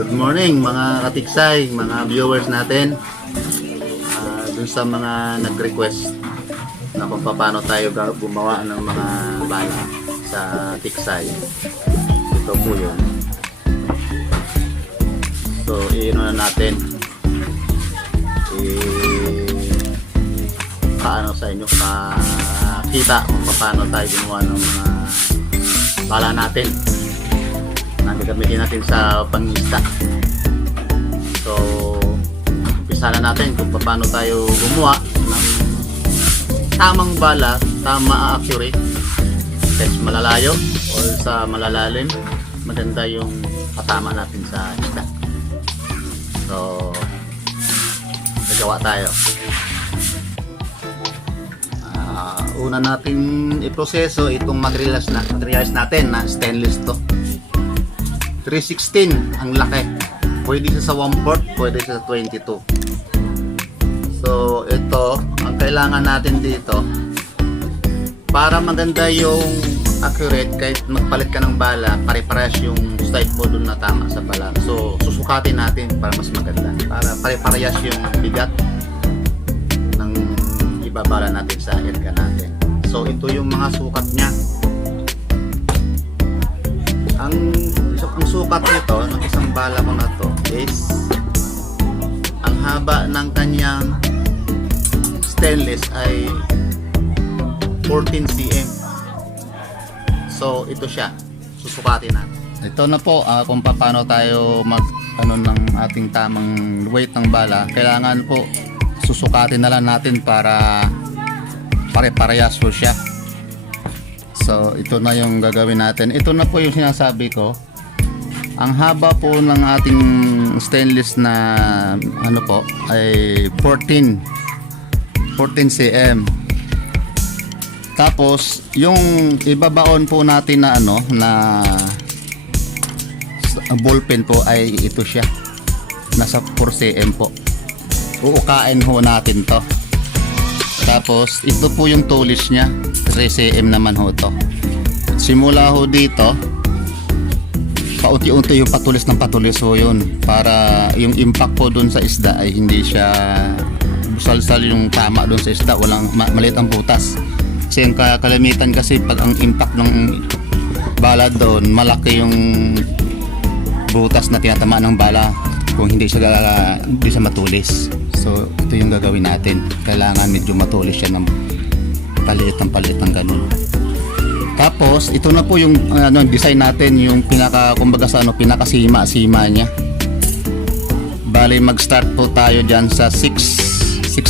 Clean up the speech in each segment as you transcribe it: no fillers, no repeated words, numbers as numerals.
Good morning mga katiksay, mga viewers natin. Dun sa mga nag-request na kung paano tayo gumawa ng mga bala sa tiksay. Ito po yun. So, iino na natin. Paano sa inyo makita kung paano tayo gumawa ng mga bala natin na gagamitin natin sa pangisda. So, umpisa na natin kung paano tayo gumawa ng tamang bala, tama, accurate, kahit malalayo o sa malalalim, maganda yung patama natin sa isda. So, nagawa tayo. Una natin iproseso itong materials natin na stainless to. 316 ang laki. Pwede siya sa 1/4, pwede siya sa 22. So ito, ang kailangan natin dito para maganda yung accurate, kahit magpalit ka ng bala, pare-parehas yung sight mo dun na tama sa bala. So susukatin natin para mas maganda, para pare-parehas yung bigat ng ibabala natin sa airgun natin. So ito yung mga sukat niya. Ang sukat nito ng isang bala ko na to is ang haba ng kanyang stainless ay 14 cm. So ito siya, susukatin natin. Ito na po kung paano tayo mag ng ating tamang weight ng bala. Kailangan po susukatin na lang natin para pare-parehas po siya. So ito na yung gagawin natin. Ito na po yung sinasabi ko. Ang haba po ng ating stainless na po ay 14 cm. Tapos yung ibabaon po natin na na ballpen po ay ito siya. Nasa 4 cm po. Uukain ho natin to. Tapos ito po yung tulis niya, 3 cm naman ho to. Simula ho dito, paunti-unti yung patulis ng patulis ho yun, para yung impact po dun sa isda ay hindi siya busal-sal yung tama dun sa isda, walang maliit ang butas. Kasi yung kalamitan kasi pag ang impact ng bala doon, malaki yung butas na tinatama ng bala kung hindi siya matulis. So ito yung gagawin natin. Kailangan medyo matulis siya ng paliit ng ganun. Tapos ito na po yung design natin, yung kumbaga sa pinakasima niya. Bali mag-start po tayo diyan sa 6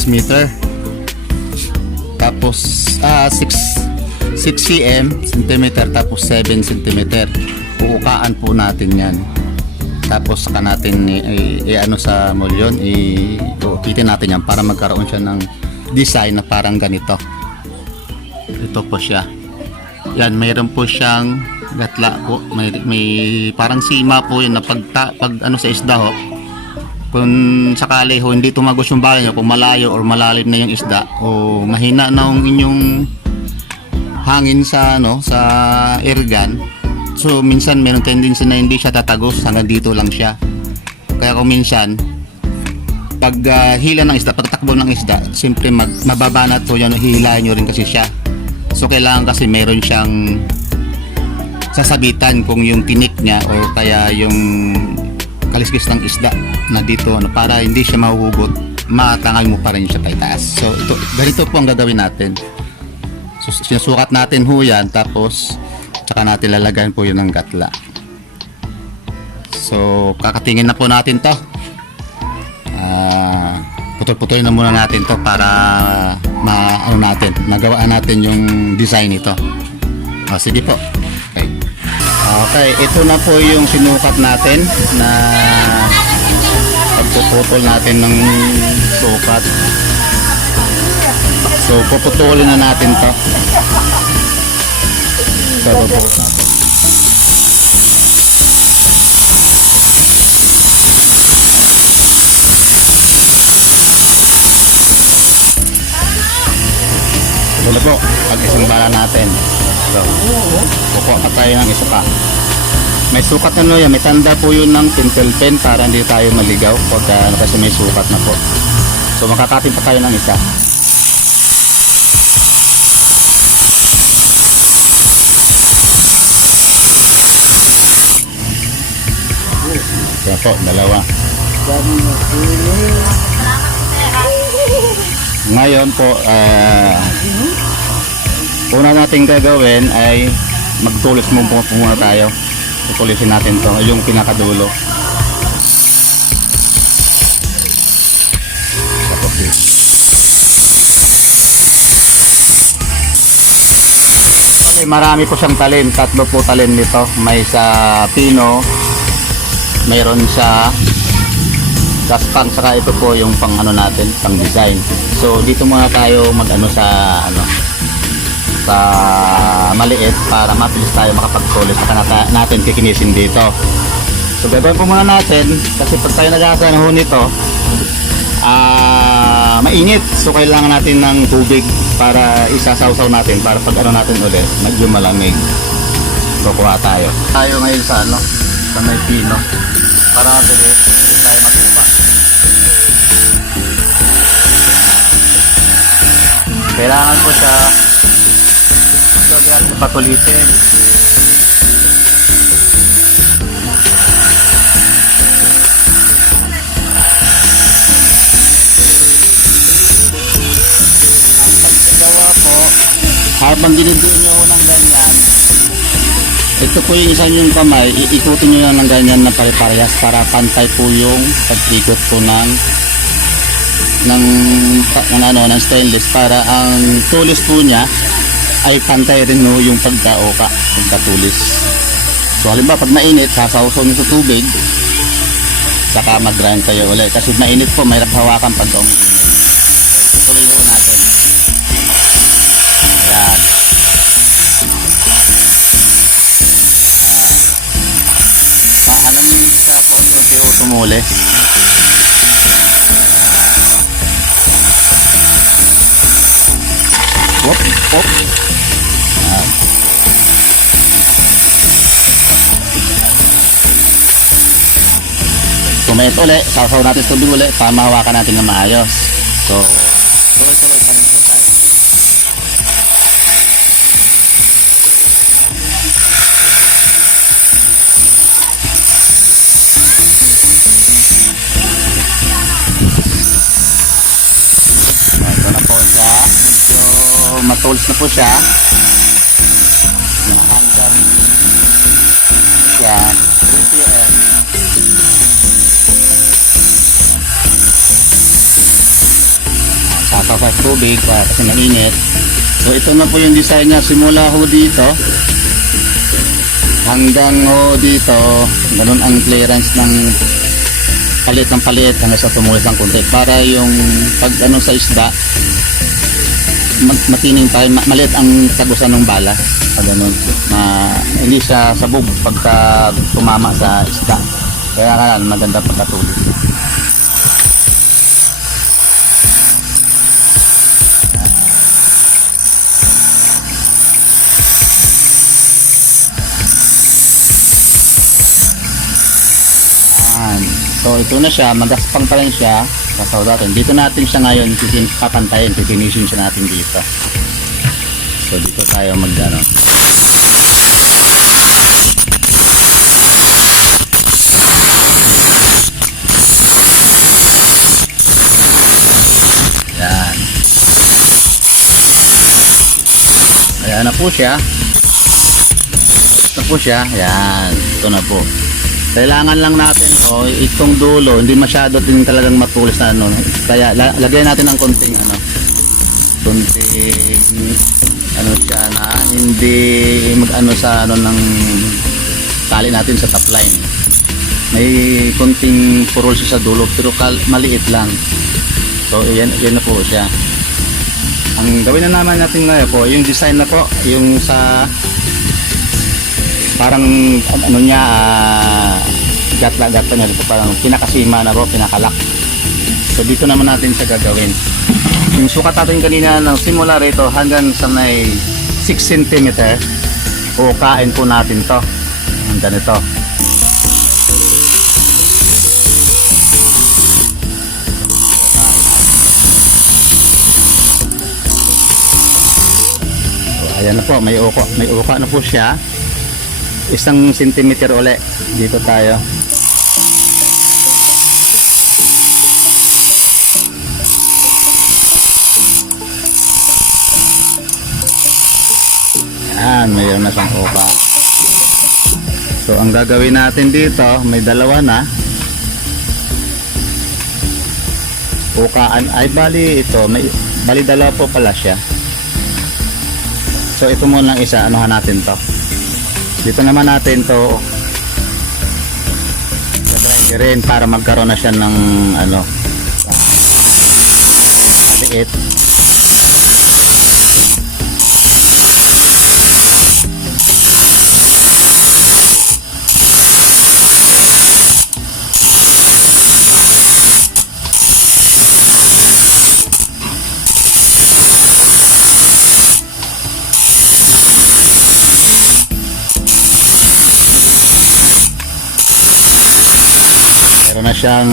meter. Tapos 6 cm, tapos 7 cm. Uukaan po natin 'yan. Tapos saka natin sa mulyon, ukitin natin yan para magkaroon siya ng design na parang ganito. Ito po siya. Yan, mayroon po siyang gatla po. May parang sima po yun na pag sa isda ho. Kung sakali ho hindi tumagos yung bala nyo, kung malayo or malalim na yung isda o mahina na yung inyong hangin sa airgun, so minsan meron tendency na hindi siya tatagos, hanggang dito lang siya. Kaya kung minsan pag hila ng isda, pagtakbo ng isda, siyempre mababanat po yan, hihilahin nyo rin kasi siya. So kailangan kasi meron siyang sasabitan kung yung tinik niya o kaya yung kaliskis ng isda na dito, para hindi siya mahuhugot, matangal mo pa rin siya paitaas. So ito, ganito po ang gagawin natin. So sinusukat natin ho yan, tapos saka natin lalagyan po yun ng gatla. So kakatingin na po natin to. Putol-putulin na muna natin to para nagawaan natin yung design nito. Sige po. Okay, ito na po yung sinukat natin na pagpuputol natin ng sukat. So puputulin na natin to. Ito po, pag isang bala natin. So, kukuha pa tayo ng isa pa. May sukat ano yan, may tanda po yun ng pentel pen para hindi tayo maligaw pagka kasi may sukat na po. So makakatin pa tayo ng isa. Yan po, dalawa. Ngayon po, una nating gagawin ay magtulis muna tayo. Tutulisin natin to, yung pinakadulo. Okay, marami po siyang talim, 3 po talim nito. May sa pino, mayroon sa gaspang, saka ito po yung pang ano natin, pang design. So dito muna tayo mag-ano sa ano, sa maliit para mabilis tayo makapagtulis, saka natin kikinisin dito. So gagawin po muna natin kasi pag tayo nag-aasahan nito mainit, so kailangan natin ng tubig para isasawsaw natin para pag ano natin ulit medyo malamig. Kukuha tayo ngayon sa ano, sa may pino para mabilis tayo matupa. Kailangan po siya patulisin. Paggawa po, habang dinidiin nyo ng ganyan, ito po yung isa yung kamay, iikutin nyo lang ng ganyan na pare-parehas para pantay po yung pag-ikot po ng stainless, para ang tulis po niya ay pantay rin no yung pagkatulis. So halimbawa pag mainit, sasawsaw nyo sa tubig, saka mag-grind kayo ulit kasi mainit po, mahirap hawakan pag tuloy ho natin. Yan. Ano yung siya po yung tumuli. Wop, wop. Yan. Kumayat ulit, sasaw natin sa tubig ulit para mahawakan natin na maayos. So, tuloy-tuloy pa rin po tayo. Ito na po siya. So, matulis na po siya. Hanggang yan. 3 p.m. Sasaw sa tubig kasi mainit. So ito na po yung design niya, simula ho dito hanggang ho dito, ganun ang clearance ng palit hanggang sa tumulis ng konti para yung pag ano sa isda matining tayo, maliit ang tagusan ng bala pag ganun, hindi siya sabog pagka tumama sa isda, kaya kailangan maganda pagkatulis. So ito na siya, magaspang pa rin siya. Sasaw natin. Dito natin siya ngayon papantayin, titinisin siya natin dito. So dito tayo magano. Yan. Ayan na po siya. Ito po siya. Yan. Ito na po. Kailangan lang natin itong dulo, hindi masyado din talagang matulis na ano. Kaya lagyan natin ng konting ano siya na hindi mag-ano sa ano ng tali natin sa top line. May konting purol siya sa dulo pero maliit lang. So yan na po siya. Ang gawin na naman natin ngayon po, yung design na po, yung sa parang ano niya, gatla niya dito, parang pinakasima na po, pinakalak. So dito naman natin siya gagawin. Yung sukat natin kanina ng simula rito hanggang sa may 6 cm, ukain po natin to. Ang ganito. Ayan na po, may uka na po siya. 1 sentimeter uli. Dito tayo. Ayan, mayroon na siyang uka. So, ang gagawin natin dito, may dalawa na. Ukaan, ay bali ito, bali dalawa po pala siya. So, ito muna lang isa, anuhan natin to. Dito naman natin to gagawin para magkaroon na siya ng ano, maliit. Meron na siyang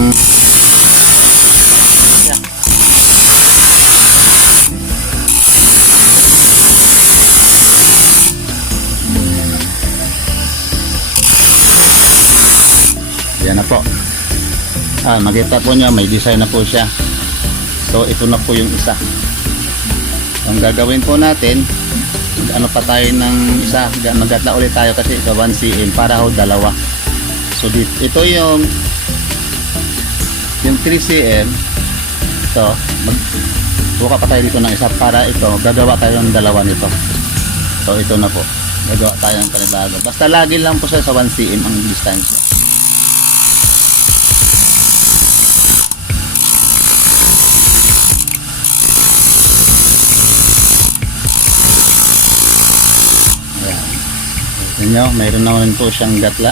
yan na po. Makita po nyo, may design na po siya. So ito na po yung isa. Ang gagawin po natin, ano pa tayo ng isa, maggatla ulit tayo kasi ito 1 cm para ho dalawa. So ito yung 3 cm. Ito, buka pa tayo dito ng isa para ito, gagawa tayo ng dalawa nito. So ito na po, gagawa tayo ng panibago. Basta lagi lang po siya sa 1 cm ang distance. Ayan. Tignan nyo, mayroon na rin po siyang gatla.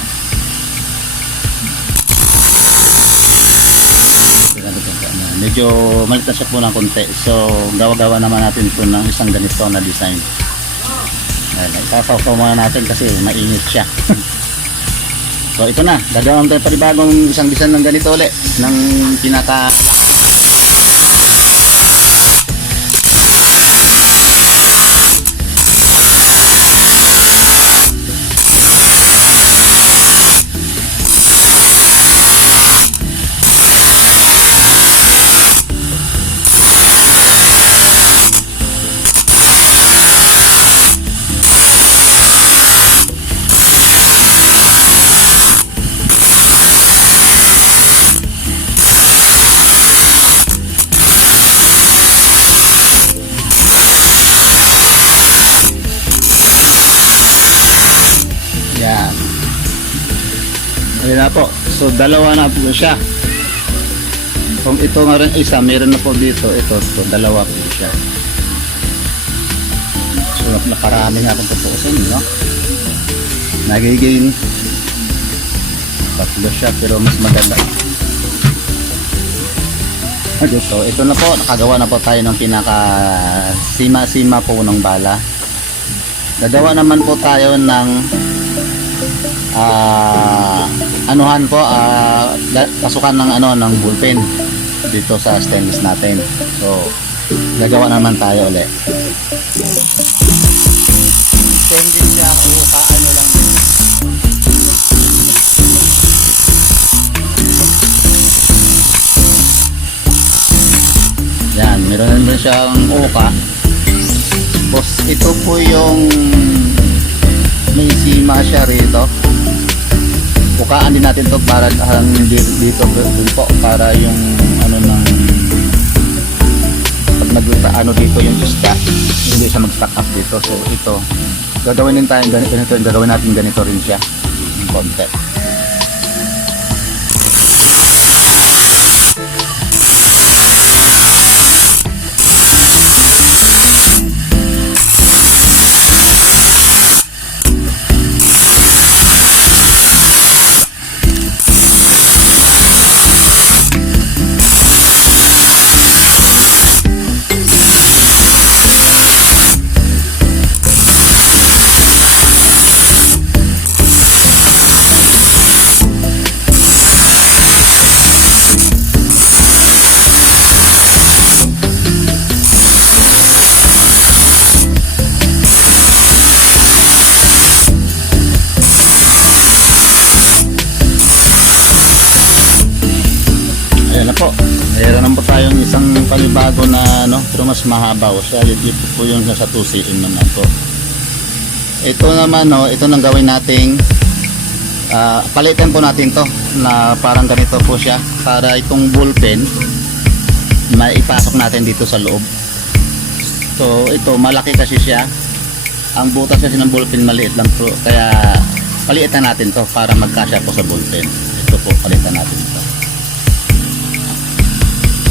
Medyo malit na siya po ng konti. So gawa-gawa naman natin po ng isang ganito na design. Isasaw-saw muna natin kasi mainit siya. So ito na, gagawin tayo panibagong isang design ng ganito ulit, ng pinaka yan. Ayan na po. So dalawa na po siya. Kung ito nga rin isa, meron na po dito. Ito, dalawa po siya. So nakarami nga akong tutuusin, no? Nagiging tatlo siya pero mas maganda. Dito, ito na po, nakagawa na po tayo ng pinaka sima-sima po ng bala. Gagawa naman po tayo ng anuhan po, pasukan ng ano, ng ballpen dito sa stainless natin. So gagawa naman tayo ulit. So hindi siya ano lang. Yan, meron na siyang uka. Tapos ito po yung may sima siya rito. Ukaan din natin to para dito dun po para yung ano ng pag ano dito yung isda hindi siya mag-stack up dito. So ito gagawin din tayo ganito, gagawin natin ganito rin siya yung konti. panibago na ano, pero mas mahaba o siya. Ito po yung sa 2cm naman po. Ito naman no, ito nang gawin nating palitan po natin to na parang ganito po siya para itong ballpen maipasok natin dito sa loob. So ito malaki kasi siya, ang butas kasi ng ballpen maliit lang po, kaya palitan natin to para magkasya po sa ballpen. Ito po, palitan natin ito.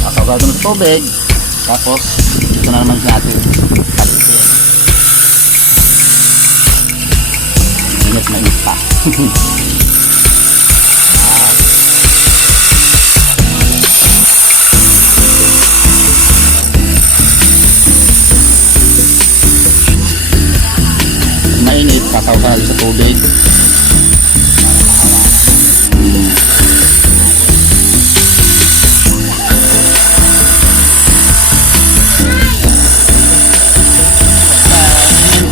Kakawag naman sa tubig, tapos ito na naman natin palitin. Mainit pa. Mainit, kakawag sa tubig.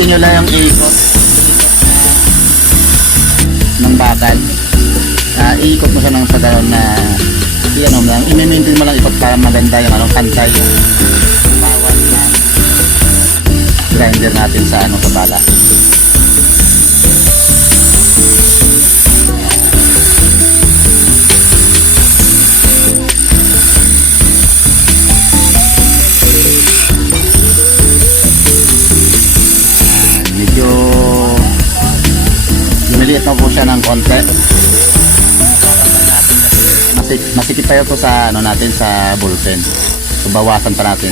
Nyo lang yung iikot ng bakal. Iikot mo siya ng pagkaroon na i-maintain mo lang ikot para maganda yung pantay yung bawat na grinder natin sa sa bala. Lumiliit na po siya ng konti. Masikip tayo po sa natin sa ballpen. So bawasan pa natin.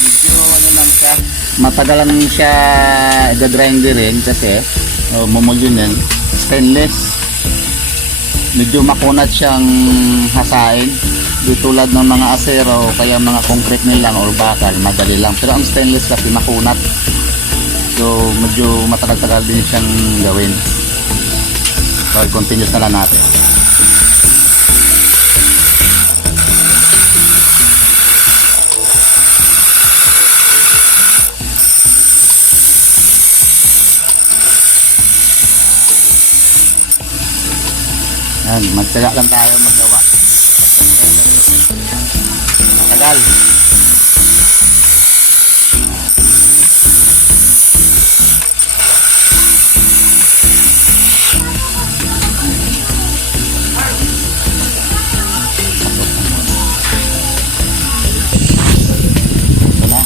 Medyo lang siya. Matagal lang siya i-grinderin kasi mumulyon yan. Stainless, medyo makunat siyang hasain, di tulad ng mga asero o kaya mga concrete nilang or bakal, madali lang. Pero ang stainless kasi makunat, so medyo matagal-tagal din siyang gawin. So continuous na lang natin. Magtaga lang tayo magawa. Matagal. Ito na.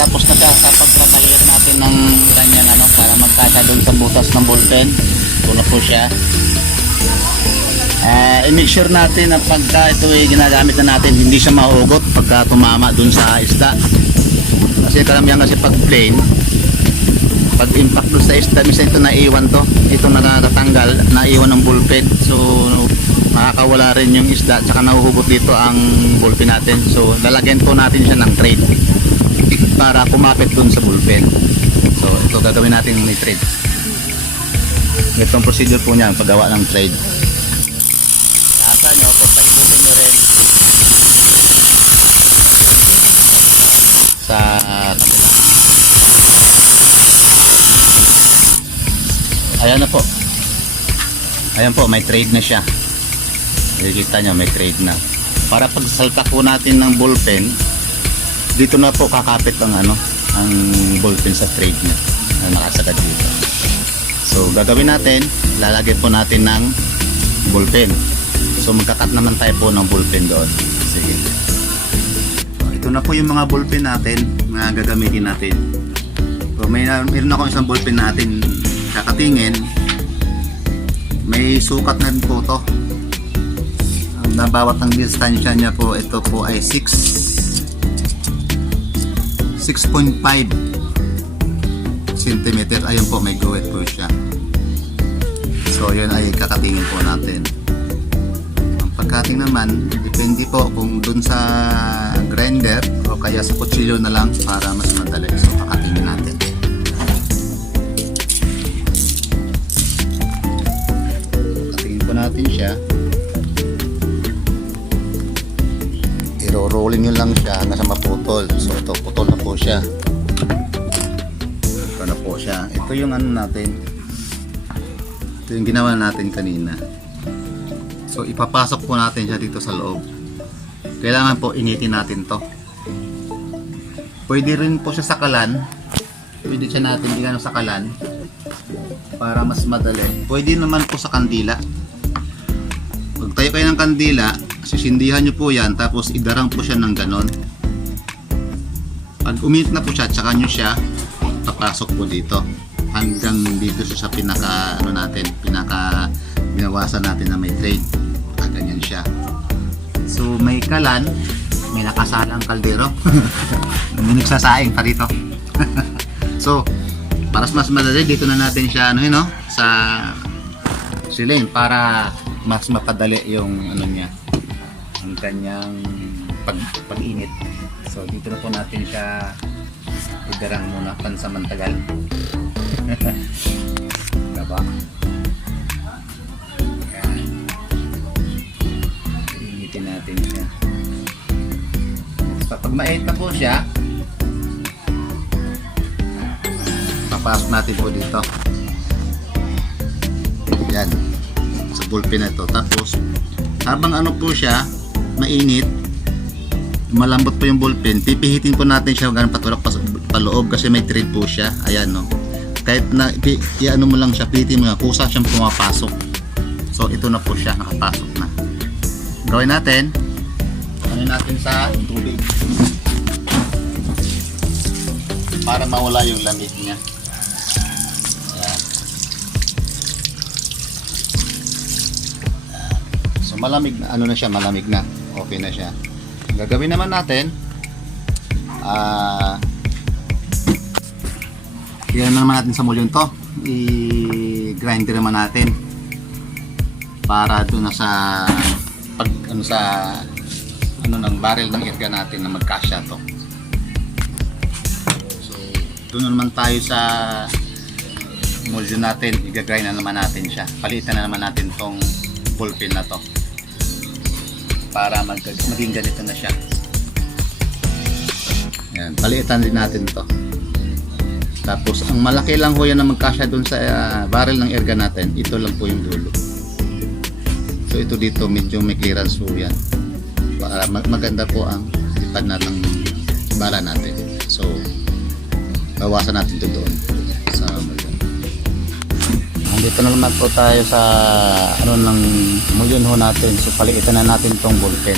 Tapos na siya sa pagpapalitan natin ng kanyang para magkasya doon sa butas ng ballpen. Ito na po siya. I-make sure natin na pagka ito ay ginagamit na natin, hindi siya mahugot pagka tumama doon sa isda. Kasi karamihan kasi pag plain, pag impact doon sa isda, minsan ito naiwan to. Ito natatanggal, naiwan ng ballpen. So makakawala rin yung isda, tsaka nahuhugot dito ang ballpen natin. So lalagyan po natin siya ng thread para kumapit doon sa ballpen. So ito gagawin natin may thread. Itong procedure po niya, paggawa ng thread. Nasa nyo, kung paikutin nyo rin sa ayan na po. Ayan po, may thread na siya. Nakikita nyo, may thread na. Para pag saltak po natin ng ballpen, dito na po kakapit ang ang ballpen sa thread niya na nakasagad dito. So gagawin natin, lalagyan po natin ng ballpen. So magkakat naman tayo po ng ballpen doon. Sige. So, ito na po yung mga ballpen natin na gagamitin natin. So mayroon ako isang ballpen natin kakatingin. May sukat na rin po to. Ang nabawat ng distansya niya po, ito po ay 6.5 cm. Ayun po, may guhit po siya. So yun ay kakatingin po natin. Ang pagkating naman, depende po kung dun sa grinder o kaya sa kutsilyo na lang para mas madali. So kakatingin natin. Kakatingin po natin siya. sample. So ito, putol na po siya. Ito na po siya. Ito yung ano natin. Ito yung ginawa natin kanina. So ipapasok po natin siya dito sa loob. Kailangan po initin natin to. Pwede rin po siya sa kalan. Pwede siya natin igano sa kalan para mas madali. Pwede naman po sa kandila. Magtayo kayo ng kandila, sisindihan nyo po yan, tapos idarang po siya ng ganon. Pag uminit na po siya, tsaka nyo siya papasok po dito hanggang dito siya sa pinaka ano natin, pinaka binawasan natin na may trade. Ganyan siya. So may kalan, may nakasalang kaldero. May nagsasaing pa dito. So para mas madali, dito na natin siya ano yun, no? Sa silin para mas mapadali yung ano niya, ang kanyang pag-init. So dito na po natin siya idarang muna pansamantagal. Diba? Initin natin siya. So, pag mainit na po siya, papasok natin po dito. Yan. Sa ballpen na ito. Tapos, habang ano po siya, mainit, malambot po yung ballpen, pipihitin po natin siya hanggang patulak paloob kasi may thread po siya. Ayan, no. Kahit na i-ano mo lang siya, pihitin mo nga, kusa siyang pumapasok. So, ito na po siya, nakapasok na. Gawin natin, ano natin sa tubig para mawala yung lamig niya. So malamig na, ano na siya, malamig na, okay na siya. Gagawin naman natin, yan naman natin sa mulyon to, i-grinder naman natin para doon na sa pag ano sa ano ng barrel ng irga natin na magkasya to. So doon naman tayo sa mulyon natin, i-grind na naman natin siya, palitan na naman natin tong ballpen na to para maging ganito na siya. Yan, palitan din natin to. Tapos ang malaki lang ho yan na magkasya dun sa barrel ng erga natin, ito lang po yung dulo. So ito dito medyo may clearance po yan para maganda po ang lipad na ng bala natin. So bawasan natin ito doon sa dito na naman po tayo sa ano ng mulyon ho natin. So palitan na natin tong ballpen.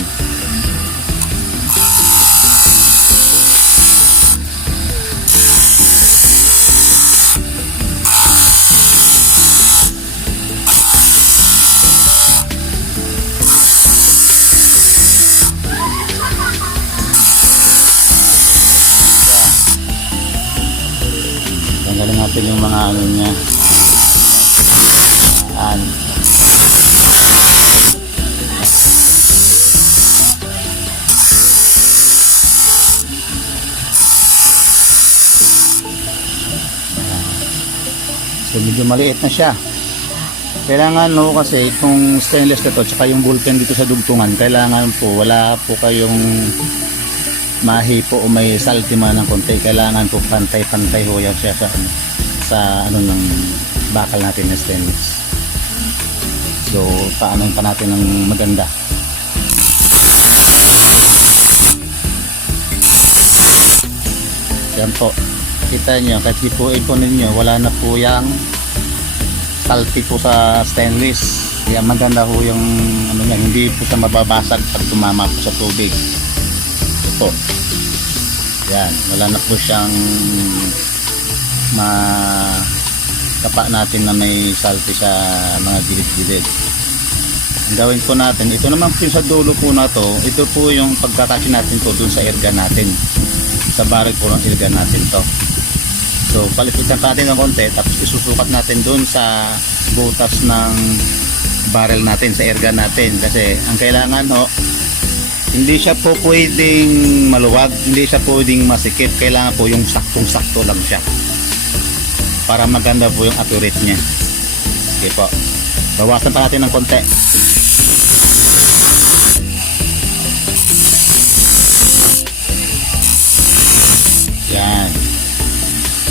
Tanggalin natin yung mga ano niya. So medyo maliit na siya. Kailangan no kasi itong stainless na to tsaka yung ballpen dito sa dugtungan, kailangan po wala po kayong mahipo o may salty man ng konti. Kailangan po pantay-pantay ho yan siya sa ano ng bakal natin na stainless. So paano pa natin ng maganda. Yan po. Kita nyo, kahit hipuin po ninyo, wala na po yung salty po sa stainless. Kaya maganda po yung ano niya, hindi po siya mababasag pag tumama po sa tubig. Ito po. Yan, wala na po siyang makapa natin na may salty sa mga gilid-gilid. Ang gawin po natin, ito naman po sa dulo po na to, ito po yung pagkakasya natin po dun sa erga natin. Sa barrel po ng erga natin to. So palipitan natin ng konti, tapos isusukat natin dun sa butas ng barrel natin, sa erga natin. Kasi ang kailangan ho, hindi siya po pwedeng maluwag, hindi siya pwedeng masikip. Kailangan po yung saktong-sakto lang siya para maganda po yung accurate niya. Okay po, bawasan pa natin ng konti.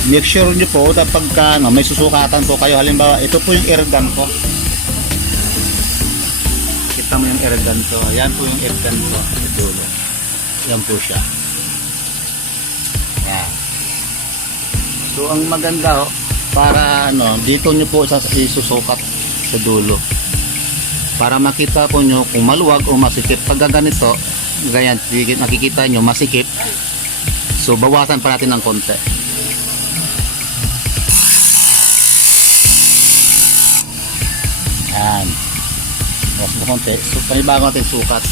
make sure nyo po kapag may susukatan po kayo, halimbawa ito po yung air gun ko, kita mo yung air gun ko, ayan po yung air gun ko sa dulo, yan po siya, yan. So ang maganda para dito nyo po isusukat sa dulo para makita po nyo kung maluwag o masikip. Pag ganito, ganyan, makikita nyo masikip, so bawasan pa natin ng konti. Yan, bawas mo konti, so panibago natin sukat,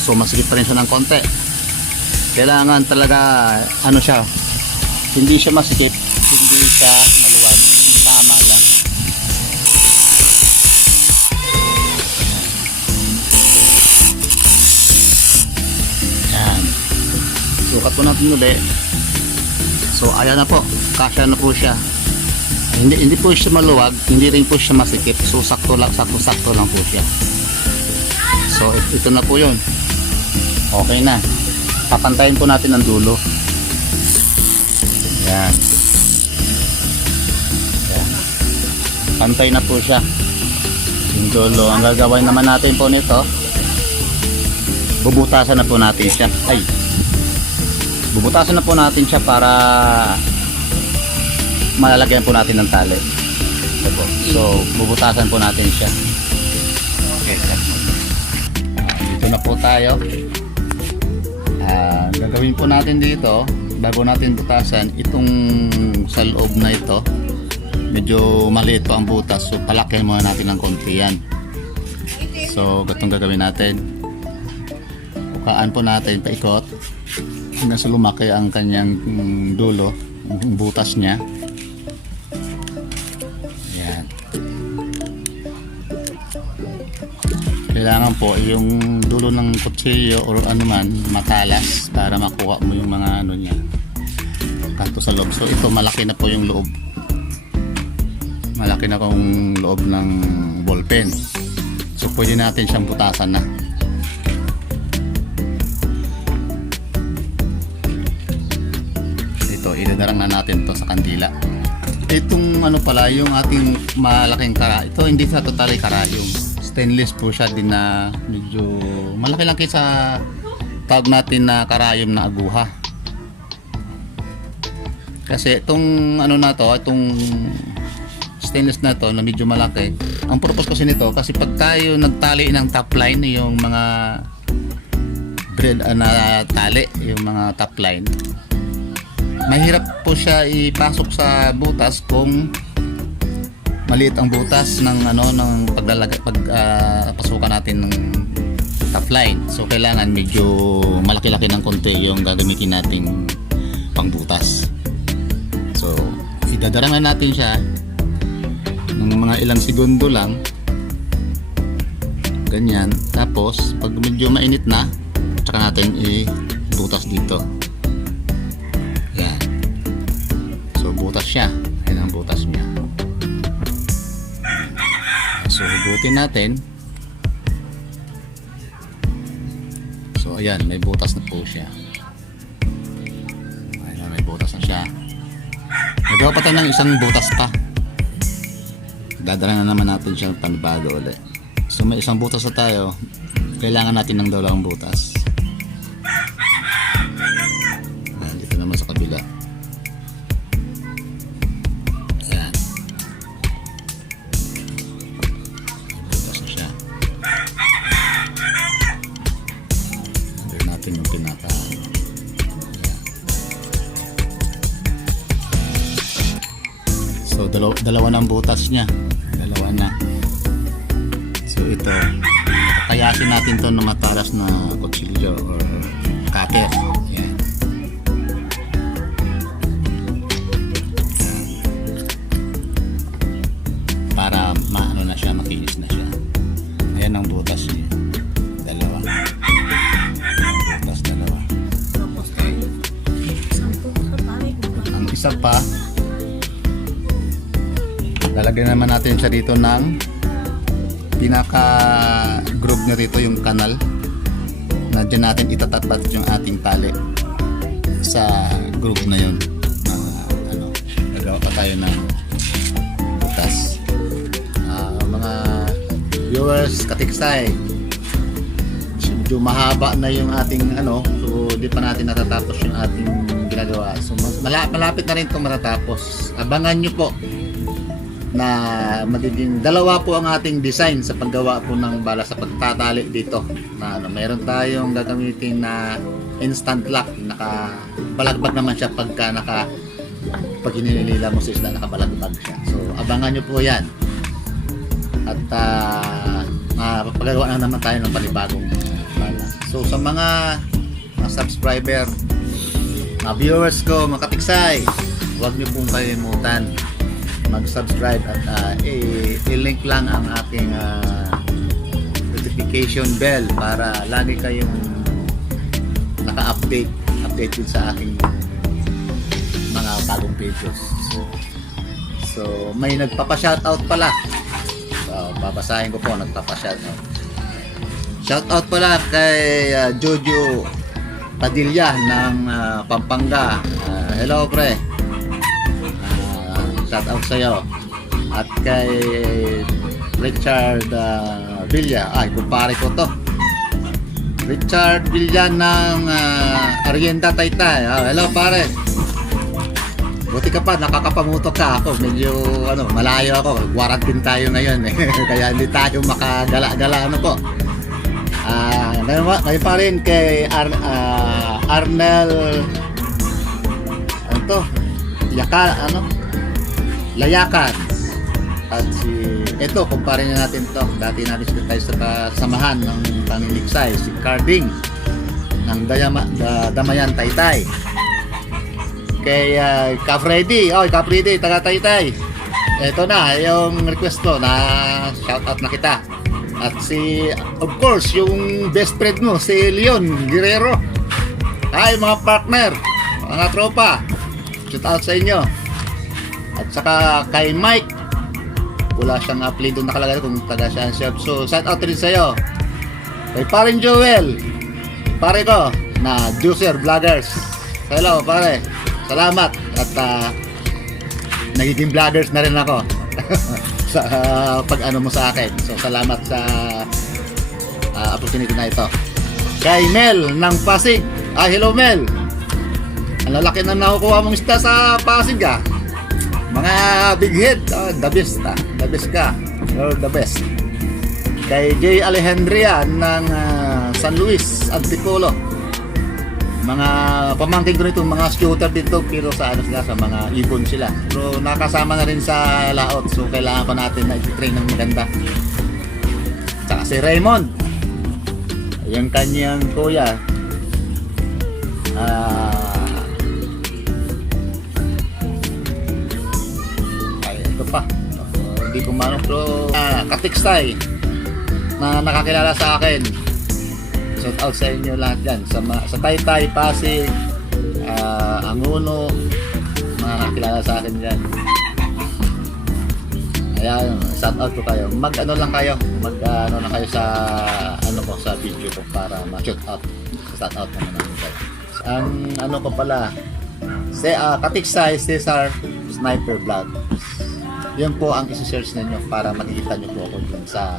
so masikip pa rin siya ng konti. Kailangan talaga siya, hindi siya masikip, hindi siya maluwag, tama lang. Yan, sukat po natin ulit. So ayan na po, kasya na po siya. Hindi po siya maluwag, hindi rin po siya masikip, so sakto lang po siya. So ito na po yun, okay na. Papantayin po natin ang dulo. Yan. Yan. Pantay na po siya yung dulo. Ang gagawin naman natin po nito, bubutasan na po natin siya. Bubutasan na po natin siya para malalagyan po natin ng tali. So bubutasan po natin siya. Okay, dito na po tayo. Gagawin po natin dito, bago natin butasan itong sa loob na ito, medyo maliit po ang butas, so palakihan muna natin ng konti yan. So gatong gagawin natin, bukaan po natin paikot hanggang sa lumaki ang kanyang dulo, ang butas niya. Yan. Kailangan po yung dulo ng kutsilyo or ano man matalas para makuha mo yung mga niya kanto sa loob. So ito malaki na po yung loob, malaki na kung loob ng ballpen, so pwede natin siyang butasan na. Ito idadarang na natin to sa kandila. Itong pala yung ating malaking kara, ito hindi sa totally karayom, stainless po siya din na medyo malaki lang kaysa tawag natin na karayom na aguha. Kasi itong itong stainless na to na medyo malaki, ang purpose kasi nito, kasi pag tayo nagtali ng top line, yung mga braid na tali, yung mga top line, mahirap po siya ipasok sa butas kung maliit ang butas ng ng pasukan natin ng top line. So kailangan medyo malaki-laki ng konti yung gagamitin nating pangbutas. So idadarang na natin siya ng mga ilang segundo lang, ganyan. Tapos pag medyo mainit na, tsaka natin ibutas dito. Yan, so butas siya, yan ang butas niya. So hugutin natin. So ayan, may butas na po siya. Ayan, may butas na siya. Nagawa pa tayo ng isang butas pa. Dadala na naman natin siya panibago ulit. So may isang butas na tayo, kailangan natin ng dalawang butas. Ayan, dito naman sa kabila. Yung pinaka so dalawa na ang butas niya, dalawa na. So ito kayasin natin to na matalas na kutsilyo or cutter. Yan. Para na siya, makinis na siya. Ayan ang butas niya, dalawa. Ang isa pa, lalagyan naman natin siya dito ng pinaka groove nyo rito, yung kanal na dyan natin itatapat yung ating tali sa groove na yun. tayo ng butas. Mga viewers, katiksay, medyo mahaba na yung ating so di pa natin natatapos yung ating ginagawa. So malapit na rin itong matatapos. Abangan nyo po na magiging dalawa po ang ating design sa paggawa po ng bala sa pagtatali dito. Meron tayong gagamitin na instant lock, nakabalagbag naman siya pag hinilila mo sa isla, nakabalagbag siya. So abangan nyo po yan. At mapapagawa na naman tayo ng panibagong bala. So sa mga subscriber, mga viewers ko, mga katiksay, huwag nyo pong kalimutan mag-subscribe at i-link lang ang aking notification bell para lagi kayong updated sa aking mga bagong videos. So may nagpapa-shoutout pala. So babasahin ko po, nagpapa-shoutout. Shoutout pala kay Jojo Padilla ng Pampanga. Hello pre. Shout out sa'yo. At kay Richard Villa. Kumpare ko to. Richard Villa ng Arienda, Taytay. Hello pare. Buti ka pa, nakakapamutok ka ako. Medyo malayo ako. Quarantine tayo ngayon kaya hindi tayo makagala-gala po. Ngayon pa rin kay Arnel Layakan. At ito, kumpare na natin to. Dati natin tayo sa kasamahan ng paniliksay, si Carding ng Damayan, Taytay. Kay Ka-Freddy, taga Taytay. Ito na, yung request ko na shoutout na kita. At of course, yung best friend mo, si Leon Guerrero. Hi mga partner, mga tropa, shoutout sa inyo. At saka kay Mike, wala siyang apelido nakalagay kung taga siya chef. So shout out rin sa'yo. Kay paring Joel, pare ko na Juicer Vloggers. Hello pare, salamat. At nagiging vloggers na rin ako sa pag mo sa akin. So salamat sa opportunity na ito. Kay Mel ng Pasig. Hello Mel. Ang lalaki na nakukuha mong isda sa Pasig mga big head, the best ka, you're the best. Kay Jay Alejandria ng San Luis Antipolo, mga pamangkin ko nito, mga shooter dito, pero sa sa mga ibon sila, pero nakasama na rin sa laot, so kailangan pa natin na i-train ng maganda. Tsaka si Raymond, yung kanyang kuya, hindi ko manong pero katiksay na nakakilala sa akin. Shout out sa inyo lahat dyan sa Taytay, Pasig, Anguno, mga nakakilala sa akin dyan. Ayan, shout out ko kayo. Lang kayo sa sa video ko para ma-shout out naman namin kayo. Ang ko pala Katiksay Cesar Sniper Vlog. Yun po ang isi-search ninyo para makikita nyo po ako dun sa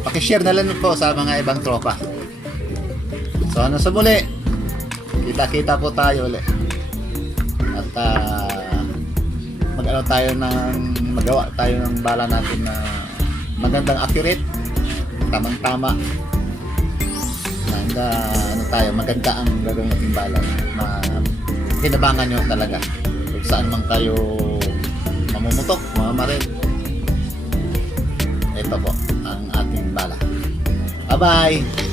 pakishare na lang po sa mga ibang tropa. So sa muli, kita-kita po tayo ulit. At magawa tayo ng bala natin na magandang accurate, tamang-tama. Maganda ang gagawin natin bala na kinabangan nyo talaga. Kung saan man kayo mamumutok, mamamaril. Ito po ang ating bala. Bye-bye!